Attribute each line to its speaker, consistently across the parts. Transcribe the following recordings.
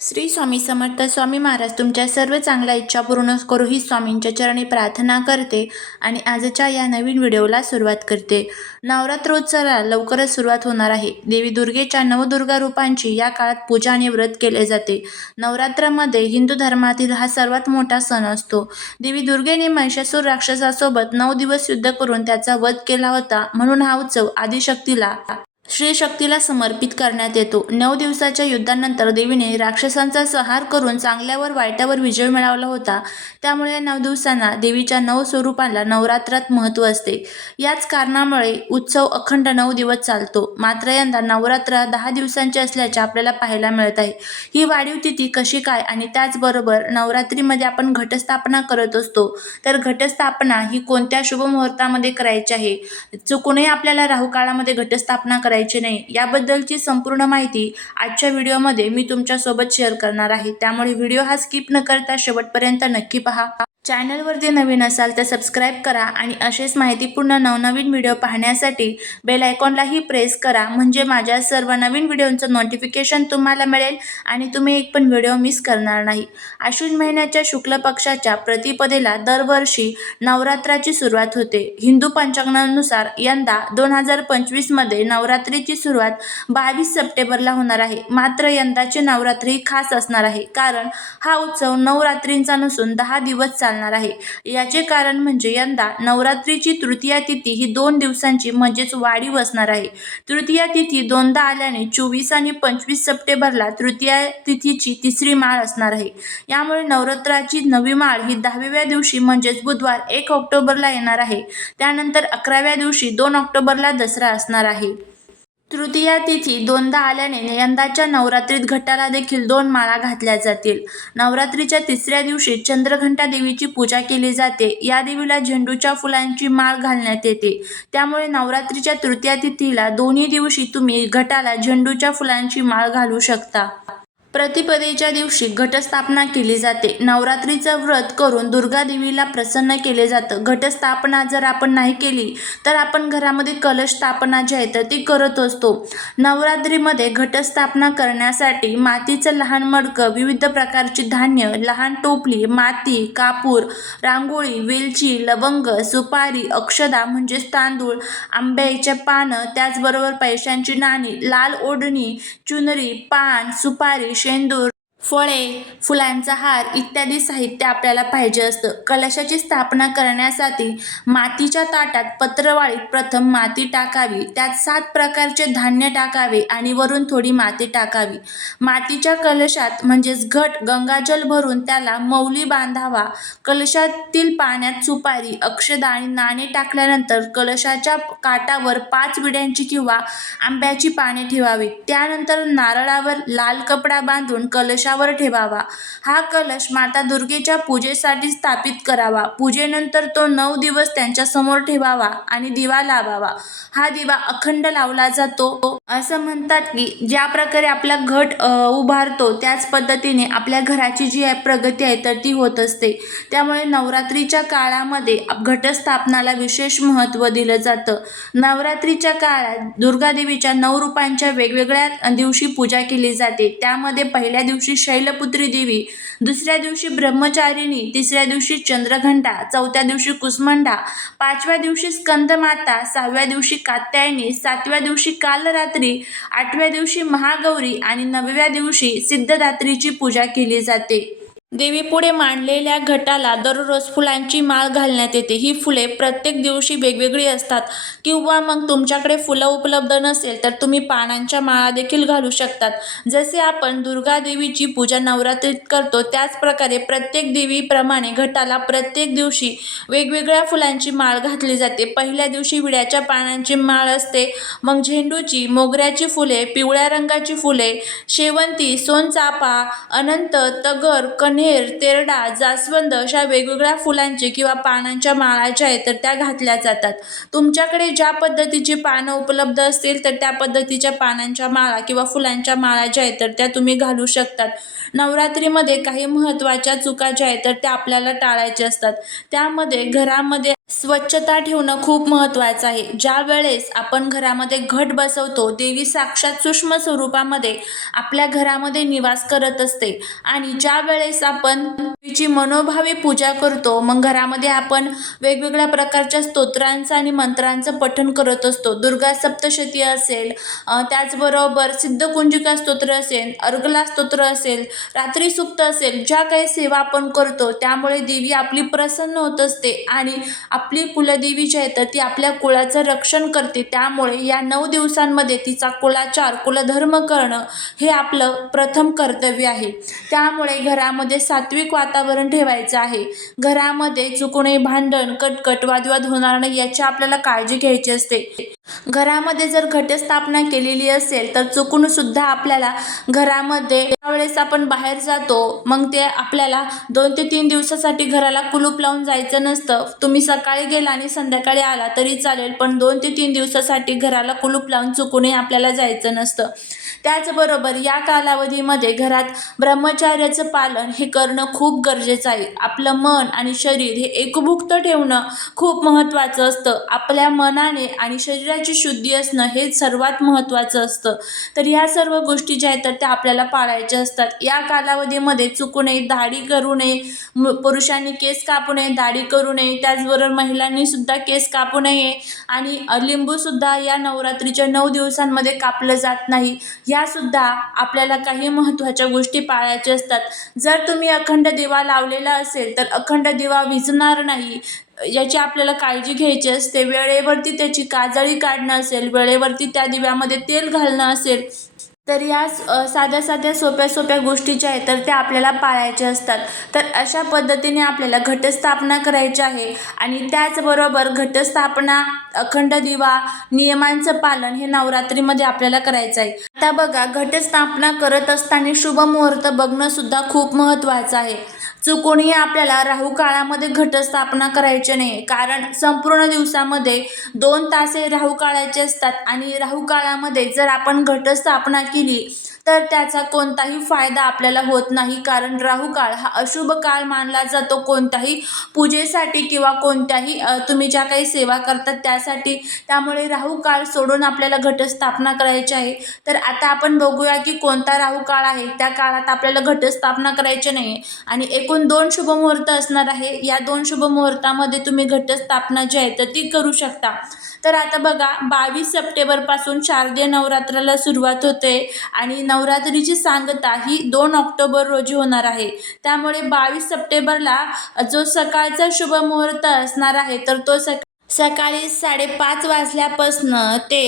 Speaker 1: श्री स्वामी समर्थ स्वामी महाराज तुमच्या सर्व चांगल्या इच्छा पूर्ण करू ही स्वामींच्या चरणी प्रार्थना करते आणि आजच्या या नवीन व्हिडिओला सुरुवात करते. नवरात्रोत्सवाला लवकरच सुरुवात होणार आहे. देवी दुर्गेच्या नवदुर्गा रूपांची या काळात पूजा आणि व्रत केले जाते. नवरात्रामध्ये हिंदू धर्मातील हा सर्वात मोठा सण असतो. देवी दुर्गेने महिषासूर राक्षसासोबत नऊ दिवस युद्ध करून त्याचा वध केला होता म्हणून हा उत्सव आदिशक्तीला श्रीशक्तीला समर्पित करण्यात येतो. नऊ दिवसाच्या युद्धानंतर देवीने राक्षसांचा संहार करून चांगल्यावर वाईटावर विजय मिळवला होता. त्यामुळे या नऊ दिवसांना देवीच्या नऊ स्वरूपाला नवरात्रात महत्त्व असते. याच कारणामुळे उत्सव अखंड नऊ दिवस चालतो. मात्र यंदा नवरात्र दहा दिवसांची असल्याचे आपल्याला पाहायला मिळत आहे. ही वाढीव तिथी कशी काय आणि त्याचबरोबर नवरात्रीमध्ये आपण घटस्थापना करत असतो. तर घटस्थापना ही कोणत्या शुभ मुहूर्तामध्ये करायची आहे? चुकूनही आपल्याला राहू काळामध्ये घटस्थापना करायची नाही. याबद्दलची संपूर्ण माहिती आजच्या व्हिडिओमध्ये मी तुमच्यासोबत शेअर करणार आहे. त्यामुळे व्हिडिओ हा स्किप न करता शेवटपर्यंत नक्की पहा. चॅनलवरती नवीन असाल तर सबस्क्राईब करा आणि असेच माहितीपूर्ण नवनवीन व्हिडिओ पाहण्यासाठी बेल आयकॉनलाही प्रेस करा. म्हणजे माझ्या सर्व नवीन व्हिडिओंचं नोटिफिकेशन तुम्हाला मिळेल आणि तुम्ही एक पण व्हिडिओ मिस करणार नाही. आश्विन महिन्याच्या शुक्ल पक्षाच्या प्रतिपदेला दरवर्षी नवरात्राची सुरुवात होते. हिंदू पंचांगानुसार यंदा दोन हजार पंचवीसमध्ये नवरात्रीची सुरुवात बावीस सप्टेंबरला होणार आहे. मात्र यंदाची नवरात्री खास असणार आहे. कारण हा उत्सव नऊ रात्रींचा नसून दहा दिवस चालणार आहे. याचे कारण म्हणजे यंदा नवरात्रीची तृतीया तिथी ही दोन दिवसांची म्हणजेच वाढीव असणार आहे. तृतीया तिथी दोनदा आल्याने चोवीस आणि पंचवीस सप्टेंबरला तृतीया तिथीची तिसरी माळ असणार आहे. यामुळे नवरात्राची नवी माळ ही दहाव्या दिवशी म्हणजेच बुधवार एक ऑक्टोबरला येणार आहे. त्यानंतर अकराव्या दिवशी दोन ऑक्टोबरला दसरा असणार आहे. तृतीया तिथी दोनदा आल्याने यंदाच्या नवरात्रीत घटाला देखील दोन माळा घातल्या जातील. नवरात्रीच्या तिसऱ्या दिवशी चंद्रघंटा देवीची पूजा केली जाते. या देवीला झेंडूच्या फुलांची माळ घालण्यात येते. त्यामुळे नवरात्रीच्या तृतीया तिथीला दोन्ही दिवशी तुम्ही घटाला झेंडूच्या फुलांची माळ घालू शकता. प्रतिपदेच्या दिवशी घटस्थापना केली जाते. नवरात्रीचं व्रत करून दुर्गा देवीला प्रसन्न केले जातं. घटस्थापना जर आपण नाही केली तर आपण घरामध्ये कलश स्थापना जी आहे तर ती करत असतो. नवरात्रीमध्ये घटस्थापना करण्यासाठी मातीचं लहान मडकं विविध प्रकारची धान्य लहान टोपली माती कापूर रांगोळी वेलची लवंग सुपारी अक्षदा म्हणजेच तांदूळ आंब्याचे पानं त्याचबरोबर पैशांची नाणी लाल ओढणी चुनरी पान सुपारी crescendo फळे फुलांचा हार इत्यादी साहित्य आपल्याला पाहिजे असतं. कलशाची स्थापना करण्यासाठी मातीच्या ताटात पत्रवाळीत प्रथम माती टाकावी. त्यात सात प्रकारचे धान्य टाकावे आणि वरून थोडी माती टाकावी. मातीच्या कलशात म्हणजेच घट गंगाजल भरून त्याला मौली बांधावा. कलशातील पाण्यात सुपारी अक्षदा आणि नाणे टाकल्यानंतर कलशाच्या काठावर पाच विड्यांची किंवा आंब्याची पाने ठेवावी त्यानंतर नारळावर लाल कपडा बांधून कलशा कलशावर ठेवावा. हा कलश माता दुर्गेच्या पूजेसाठी स्थापित करावा. पूजेनंतर तो नऊ दिवस त्यांच्यासमोर ठेवावा आणि दिवा लावावा. हा दिवा अखंड लावला जातो. असं म्हणतात की ज्या प्रकारे आपला घट उभारतो त्याच पद्धतीने आपल्या घराची जी आहे प्रगती आहे तर ती होत असते. त्यामुळे नवरात्रीच्या काळामध्ये घटस्थापनाला विशेष महत्त्व दिलं जातं. नवरात्रीच्या काळात दुर्गादेवीच्या नऊ रूपांच्या वेगवेगळ्या दिवशी पूजा केली जाते. त्यामध्ये पहिल्या दिवशी शैलपुत्री देवी दुसऱ्या दिवशी ब्रह्मचारिणी तिसऱ्या दिवशी चंद्रघंटा चौथ्या दिवशी कुसमंडा पाचव्या दिवशी स्कंदमाता सहाव्या दिवशी कात्यायनी सातव्या दिवशी कालरात्री आठव्या दिवशी महागौरी आणि नवव्या दिवशी सिद्धदात्रीची पूजा केली जाते. देवीपुढे मांडलेल्या घटाला दररोज फुलांची माळ घालण्यात येते. ही फुले प्रत्येक दिवशी वेगवेगळी असतात. किंवा मग तुमच्याकडे फुलं उपलब्ध नसेल तर तुम्ही पानांच्या माळा देखील घालू शकतात. जसे आपण दुर्गा देवीची पूजा नवरात्रीत करतो त्याचप्रकारे प्रत्येक देवीप्रमाणे घटाला प्रत्येक दिवशी वेगवेगळ्या फुलांची माळ घातली जाते. पहिल्या दिवशी विड्याच्या पानांची माळ असते. मग झेंडूची मोगऱ्याची फुले पिवळ्या रंगाची फुले शेवंती सोनचाफा अनंत तगर कण कन्हेर तेरडा जास्वंद अशा वेगवेगळ्या फुलांचे किंवा पानांच्या माळा ज्या आहेत तर त्या घातल्या जातात. तुमच्याकडे ज्या पद्धतीची पानं उपलब्ध असतील तर त्या पद्धतीच्या पानांच्या माळा किंवा फुलांच्या माळा ज्या आहेत तर त्या तुम्ही घालू शकतात. नवरात्रीमध्ये काही महत्त्वाच्या चुका ज्या आहेत तर त्या आपल्याला टाळायच्या असतात. त्यामध्ये घरामध्ये स्वच्छता ठेवणं खूप महत्त्वाचं आहे. ज्या वेळेस आपण घरामध्ये घट बसवतो देवी साक्षात सूक्ष्म स्वरूपामध्ये आपल्या घरामध्ये निवास करत असते. आणि ज्या वेळेस आपण देवीची मनोभावे पूजा करतो मग घरामध्ये आपण वेगवेगळ्या प्रकारच्या स्तोत्रांचं आणि मंत्रांचं पठण करत असतो. दुर्गा सप्तशती असेल त्याचबरोबर सिद्धकुंजिका स्तोत्र असेल अर्गला स्तोत्र असेल रात्री सुप्त असेल ज्या काही सेवा आपण करतो त्यामुळे देवी आपली प्रसन्न होत असते आणि आपली कुलदेवी जी आहे तर ती आपल्या कुळाचं रक्षण करते. त्यामुळे या नऊ दिवसांमध्ये तिचा कुलाचार कुलधर्म करणं हे आपलं प्रथम कर्तव्य आहे. त्यामुळे घरामध्ये सात्विक वातावरण ठेवायचं आहे. घरामध्ये चुकूनही भांडण कटकट वादविवाद होणार नाही याची आपल्याला काळजी घ्यायची असते. घरामध्ये जर घटस्थापना केलेली असेल तर चुकून सुद्धा आपल्याला घरामध्ये त्यावेळेस आपण बाहेर जातो मग ते आपल्याला दोन ते तीन दिवसासाठी घराला कुलूप लावून जायचं नसतं. तुम्ही सकाळी गेला आणि संध्याकाळी आला तरी चालेल पण दोन ते तीन दिवसासाठी घराला कुलूप लावून चुकूनही आपल्याला जायचं नसतं. त्याचबरोबर या कालावधीमध्ये घरात ब्रह्मचार्याचं पालन हे करणं खूप गरजेचं आहे. आपलं मन आणि शरीर हे एकभुक्त ठेवणं खूप महत्त्वाचं असतं. आपल्या मनाने आणि शरीराची शुद्धी असणं हे सर्वात महत्त्वाचं असतं. तर ह्या सर्व गोष्टी ज्या आहेत तर त्या आपल्याला पाळायच्या असतात. या कालावधीमध्ये चुकू नये दाढी करू नये पुरुषांनी केस कापू नये दाढी करू नये त्याचबरोबर महिलांनी सुद्धा केस कापू नये आणि लिंबूसुद्धा या नवरात्रीच्या नऊ दिवसांमध्ये कापलं जात नाही. या ह्यासुद्धा आपल्याला काही महत्त्वाच्या गोष्टी पाळायच्या असतात. जर तुम्ही अखंड दिवा लावलेला असेल तर अखंड दिवा विझणार नाही. याची आपल्याला काळजी घ्यायची असते. वेळेवरती त्याची काजळी काढणं असेल वेळेवरती त्या दिव्यामध्ये तेल घालणं असेल तर या साध्या साध्या सोप्या सोप्या गोष्टी ज्या आहेत तर त्या आपल्याला पाळायच्या असतात. तर अशा पद्धतीने आपल्याला घटस्थापना करायची आहे आणि त्याचबरोबर घटस्थापना अखंड दिवा नियमांचं पालन हे नवरात्रीमध्ये आपल्याला करायचं आहे. आता बघा घटस्थापना करत असताना शुभ मुहूर्त बघणं सुद्धा खूप महत्त्वाचं आहे. चुकूनही आपल्याला राहू काळामध्ये घटस्थापना करायची नाही. कारण संपूर्ण दिवसामध्ये दोन तासे राहू काळाचे असतात आणि राहू काळामध्ये जर आपण घटस्थापना केली तर त्याचा कोणताही फायदा आपल्याला होत नाही. कारण राहू काळ हा अशुभ काळ मानला जातो. कोणत्याही पूजेसाठी किंवा कोणत्याही तुम्ही ज्या काही सेवा करतात त्यासाठी. त्यामुळे राहू काळ सोडून आपल्याला घटस्थापना करायची आहे. तर आता आपण बघूया की कोणता राहू काळ आहे. त्या काळात आपल्याला घटस्थापना करायची नाही. आणि एकूण दोन शुभमुहूर्त असणार आहे. या दोन शुभमुहूर्तामध्ये तुम्ही घटस्थापना जी आहे तर ती करू शकता. तर आता बघा बावीस सप्टेंबरपासून शारदीय नवरात्राला सुरुवात होते. आणि नवरात्रीची सांगता ही दोन ऑक्टोबर रोजी होणार आहे. त्यामुळे बावीस सप्टेंबरला जो सकाळचा शुभ मुहूर्त असणार आहे तर तो सक सकाळी साडेपाच वाजल्यापासनं ते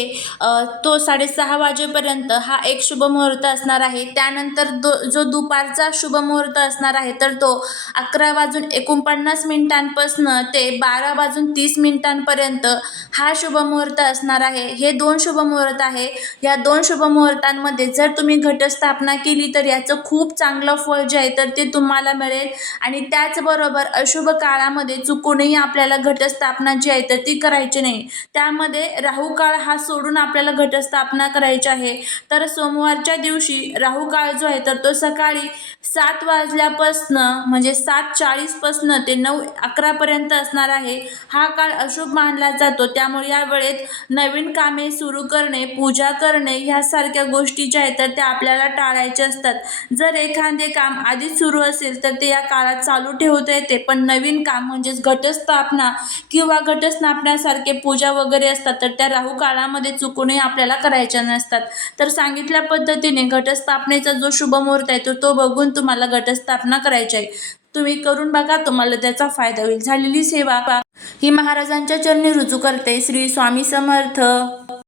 Speaker 1: तो साडेसहा वाजेपर्यंत हा एक शुभ मुहूर्त असणार आहे. त्यानंतर दो जो दुपारचा शुभ मुहूर्त असणार आहे तर तो अकरा वाजून एकोणपन्नास मिनिटांपासनं ते बारा वाजून तीस मिनिटांपर्यंत हा शुभ मुहूर्त असणार आहे. हे दोन शुभ मुहूर्त आहे. या दोन शुभ मुहूर्तांमध्ये जर तुम्ही घटस्थापना केली तर याचं खूप चांगलं फळ जे आहे तर ते तुम्हाला मिळेल. आणि त्याचबरोबर अशुभ काळामध्ये चुकूनही आपल्याला घटस्थापना जी आहे तर ती करायची नाही. त्यामध्ये राहू काळ हा सोडून आपल्याला घटस्थापना करायची आहे. तर सोमवारच्या दिवशी राहू काळ जो आहे तर तो सकाळी सात वाजल्यापासनं म्हणजे सात चाळीसपासनं ते नऊ अकरापर्यंत असणार आहे. हा काळ अशुभ मानला जातो. त्यामुळे या वेळेत नवीन कामे सुरू करणे पूजा करणे ह्यासारख्या गोष्टी ज्या आहेत तर त्या आपल्याला टाळायच्या असतात. जर एखादे काम आधीच सुरू असेल तर ते या काळात चालू ठेवता येते. पण नवीन काम म्हणजेच घटस्थापना किंवा घटस्थापनासारखे पूजा वगैरे असतात तर त्या राहू काळामध्ये चुकूनही आपल्याला करायच्या नसतात. तर सांगितल्या पद्धतीने घटस्थापनेचा जो शुभ मुहूर्त आहे तो तो बघून तुम्हाला घटस्थापना करायची आहे. तुम्ही करून बघा तुम्हाला त्याचा फायदा होईल. झालेली सेवा ही महाराजांच्या चरणी रुजू करते. श्री स्वामी समर्थ.